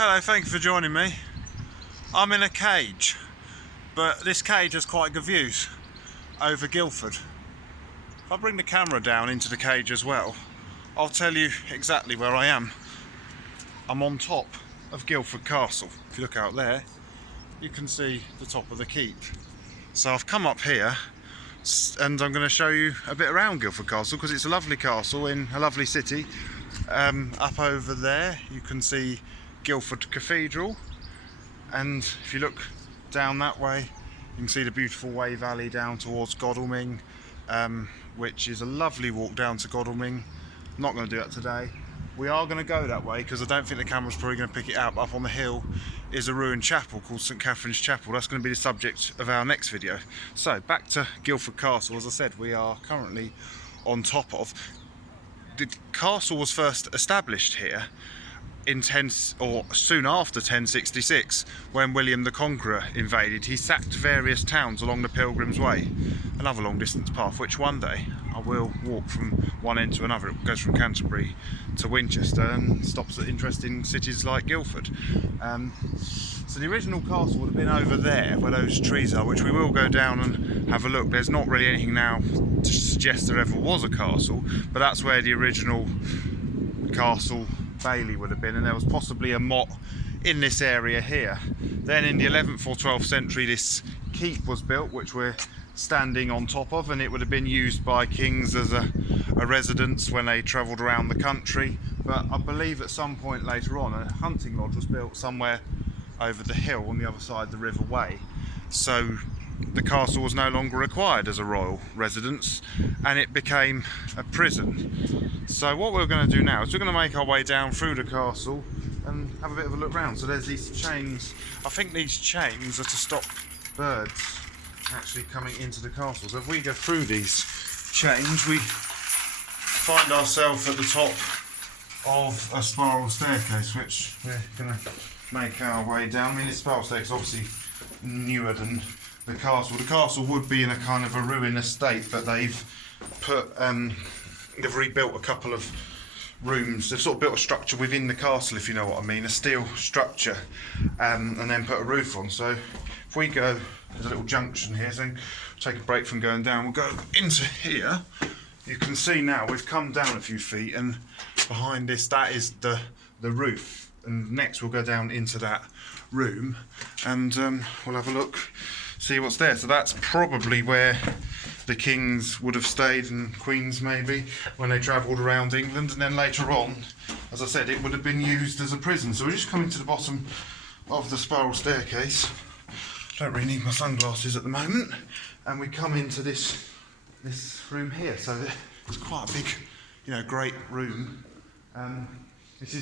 Hello, thank you for joining me. I'm in a cage, but this cage has quite good views over Guildford. If I bring the camera down into the cage as well, I'll tell you exactly where I am. I'm on top of Guildford Castle. If you look out there, you can see the top of the keep. So I've come up here and I'm going to show you a bit around Guildford Castle because it's a lovely castle in a lovely city. Up over there you can see Guildford Cathedral, and if you look down that way you can see the beautiful Way Valley down towards Godalming, which is a lovely walk down to Godalming. I'm not going to do that today. We are going to go that way because I don't think the camera's probably going to pick it up. Up on the hill is a ruined chapel called St Catherine's Chapel. That's going to be the subject of our next video. So back to Guildford Castle. As I said, we are currently on top of. The castle was first established here in soon after 1066, when William the Conqueror invaded. He sacked various towns along the Pilgrim's Way, another long distance path which one day I will walk from one end to another. It goes from Canterbury to Winchester and stops at interesting cities like Guildford. So the original castle would have been over there where those trees are, which we will go down and have a look. There's not really anything now to suggest there ever was a castle, but that's where the original castle bailey would have been, and there was possibly a motte in this area here. Then in the 11th or 12th century this keep was built, which we're standing on top of, and it would have been used by kings as a residence when they travelled around the country. But I believe at some point later on a hunting lodge was built somewhere over the hill on the other side of the River Way, so the castle was no longer required as a royal residence and it became a prison. So what we're going to do now is we're going to make our way down through the castle and have a bit of a look round. So there's these chains. I think these chains are to stop birds actually coming into the castle. So if we go through these chains, we find ourselves at the top of a spiral staircase, which we're going to make our way down. I mean, this spiral staircase is obviously newer than the castle. The castle would be in a kind of a ruinous state, but they've rebuilt a couple of rooms. They've sort of built a structure within the castle, if you know what I mean, a steel structure, and then put a roof on. So if we go, there's a little junction here, so take a break from going down. We'll go into here. You can see now we've come down a few feet, and behind this, that is the roof. And next we'll go down into that room, and we'll have a look, see what's there. So that's probably where the kings would have stayed, and queens maybe, when they travelled around England. And then later on, as I said, it would have been used as a prison. So we're just coming to the bottom of the spiral staircase. Don't really need my sunglasses at the moment. And we come into this room here. So it's quite a big, great room. This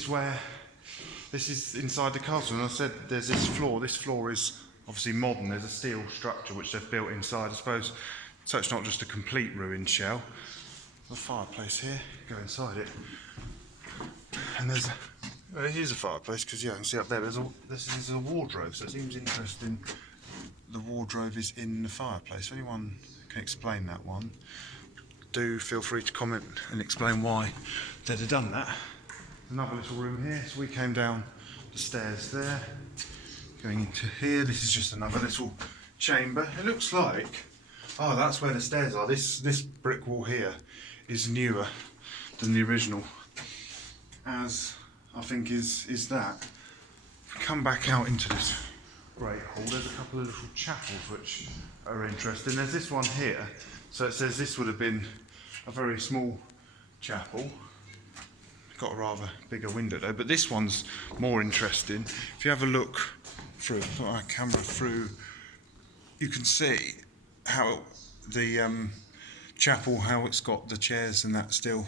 is inside the castle, and I said there's this floor. This floor is obviously modern. There's a steel structure which they've built inside, I suppose, so it's not just a complete ruined shell. There's a fireplace here. Go inside it, and it is a fireplace because you can see up there. This is a wardrobe, so it seems interesting. The wardrobe is in the fireplace. If anyone can explain that one, do feel free to comment and explain why they'd have done that. Another little room here, so we came down the stairs there, going into here. This is just another little chamber. It looks like, oh, that's where the stairs are. This brick wall here is newer than the original, as I think is that. If we come back out into this great hall, there's a couple of little chapels which are interesting. There's this one here, so it says this would have been a very small chapel. Got a rather bigger window though, but this one's more interesting. If you have a look through, put our camera through, you can see how the chapel, how it's got the chairs and that still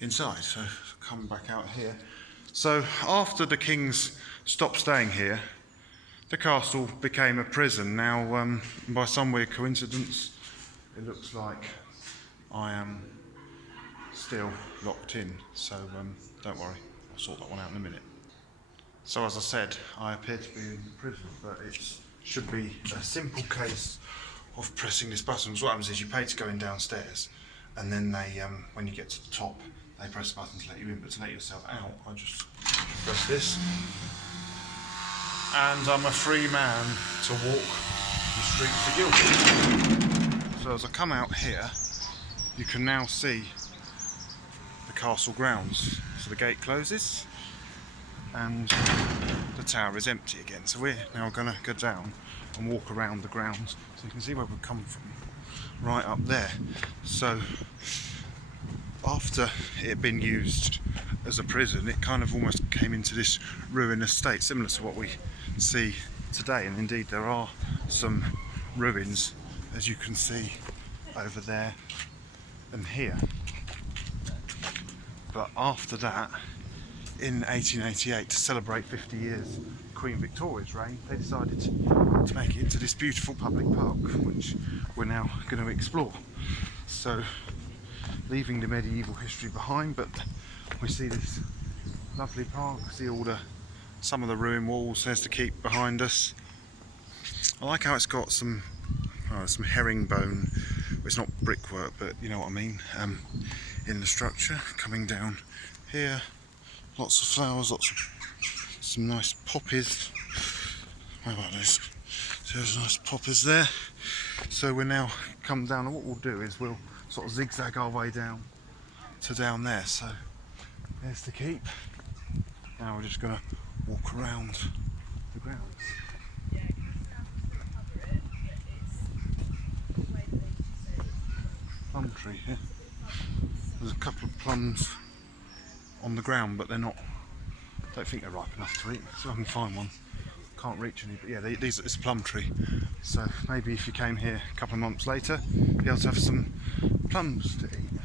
inside. So come back out here. So after the kings stopped staying here, the castle became a prison. Now, by some weird coincidence, it looks like I am still locked in, so don't worry, I'll sort that one out in a minute. So as I said, I appear to be in prison, but it should be a simple case of pressing this button. So what happens is you pay to go in downstairs, and then they, when you get to the top, they press the button to let you in, but to let yourself out, I just press this, and I'm a free man to walk the streets of Guildford. So as I come out here, you can now see the castle grounds. So the gate closes and the tower is empty again. So we're now going to go down and walk around the grounds so you can see where we've come from, right up there. So after it had been used as a prison, it kind of almost came into this ruinous state, similar to what we see today. And indeed there are some ruins, as you can see over there and here. But after that, in 1888, to celebrate 50 years Queen Victoria's reign, they decided to make it into this beautiful public park, which we're now going to explore. So, leaving the medieval history behind, but we see this lovely park. We see some of the ruin walls. There's the keep behind us. I like how it's got some herringbone. It's not brickwork, but you know what I mean. In the structure, coming down here, lots of flowers, some nice poppies. How about this? There's nice poppies there. So we're now come down, and what we'll do is we'll sort of zigzag our way down to down there. So there's the keep. Now we're just going to walk around the grounds. Plum tree here. There's a couple of plums on the ground, but they're not. I don't think they're ripe enough to eat. So I can find one. Can't reach any, but yeah, it's a plum tree. So maybe if you came here a couple of months later, you'd be able to have some plums to eat.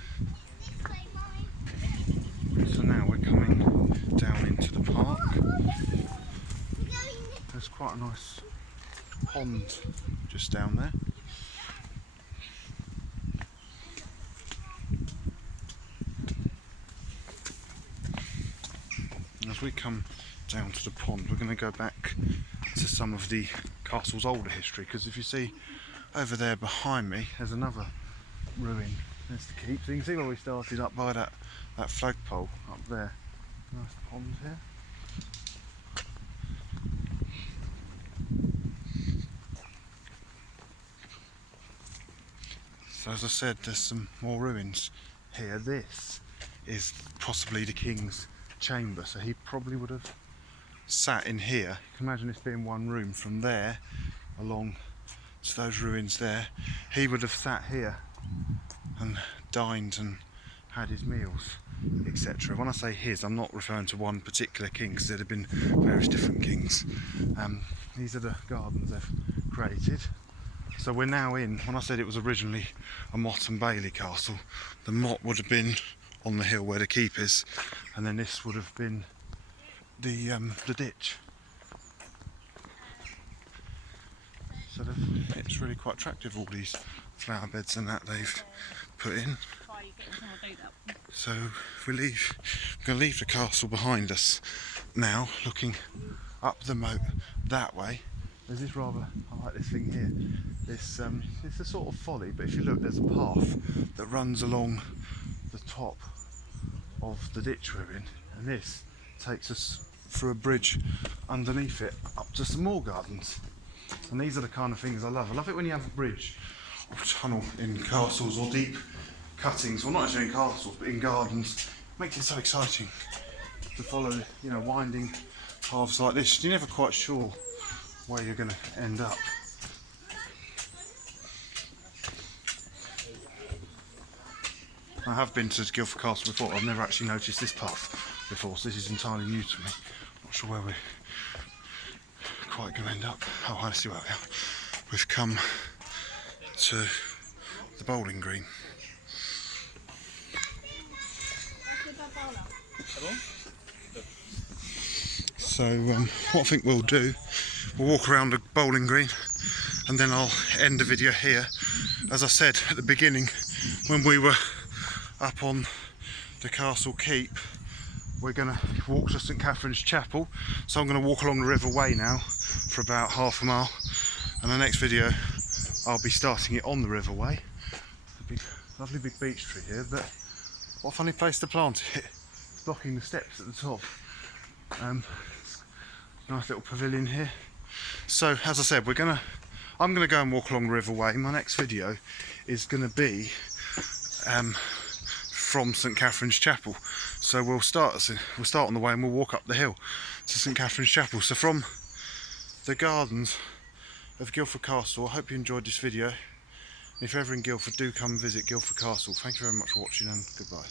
So now we're coming down into the park. There's quite a nice pond just down there. As we come down to the pond, we're going to go back to some of the castle's older history, because if you see over there behind me, there's another ruin. There's the keep. So you can see where we started, up by that flagpole up there. Nice pond here. So as I said, there's some more ruins here. This is possibly the king's chamber, so he probably would have sat in here. You can imagine this being one room. From there along to those ruins there, he would have sat here and dined and had his meals, etc. When I say his, I'm not referring to one particular king, because there'd have been various different kings. These are the gardens they've created. So we're now in, when I said it was originally a Motte and Bailey castle, the Motte would have been on the hill where the keep is, and then this would have been the ditch. So it's really quite attractive, all these flower beds and that they've put in. So we're going to leave the castle behind us now, looking up the moat that way. There's this I like this thing here. It's a sort of folly, but if you look, there's a path that runs along the top of the ditch we're in, and this takes us through a bridge underneath it up to some more gardens. And these are the kind of things I love. I love it when you have a bridge or a tunnel in castles, or deep cuttings, well, not actually in castles but in gardens. It makes it so exciting to follow, winding paths like this. You're never quite sure where you're going to end up. I have been to Guildford Castle before. I've never actually noticed this path before, so this is entirely new to me. Not sure where we're quite going to end up. Oh, I see where we are. We've come to the bowling green. So what I think we'll do, we'll walk around the bowling green, and then I'll end the video here. As I said at the beginning, when we were up on the castle keep, we're going to walk to St Catherine's Chapel. So I'm going to walk along the River Way now for about half a mile, and the next video I'll be starting it on the River Way. A lovely big beech tree here, but what a funny place to plant it. It's blocking the steps at the top. Nice little pavilion here. So as I said, I'm gonna go and walk along the River Way. My next video is gonna be from St Catherine's Chapel. So we'll start on the way and we'll walk up the hill to St Catherine's Chapel. So from the gardens of Guildford Castle, I hope you enjoyed this video. If you're ever in Guildford, do come and visit Guildford Castle. Thank you very much for watching and goodbye.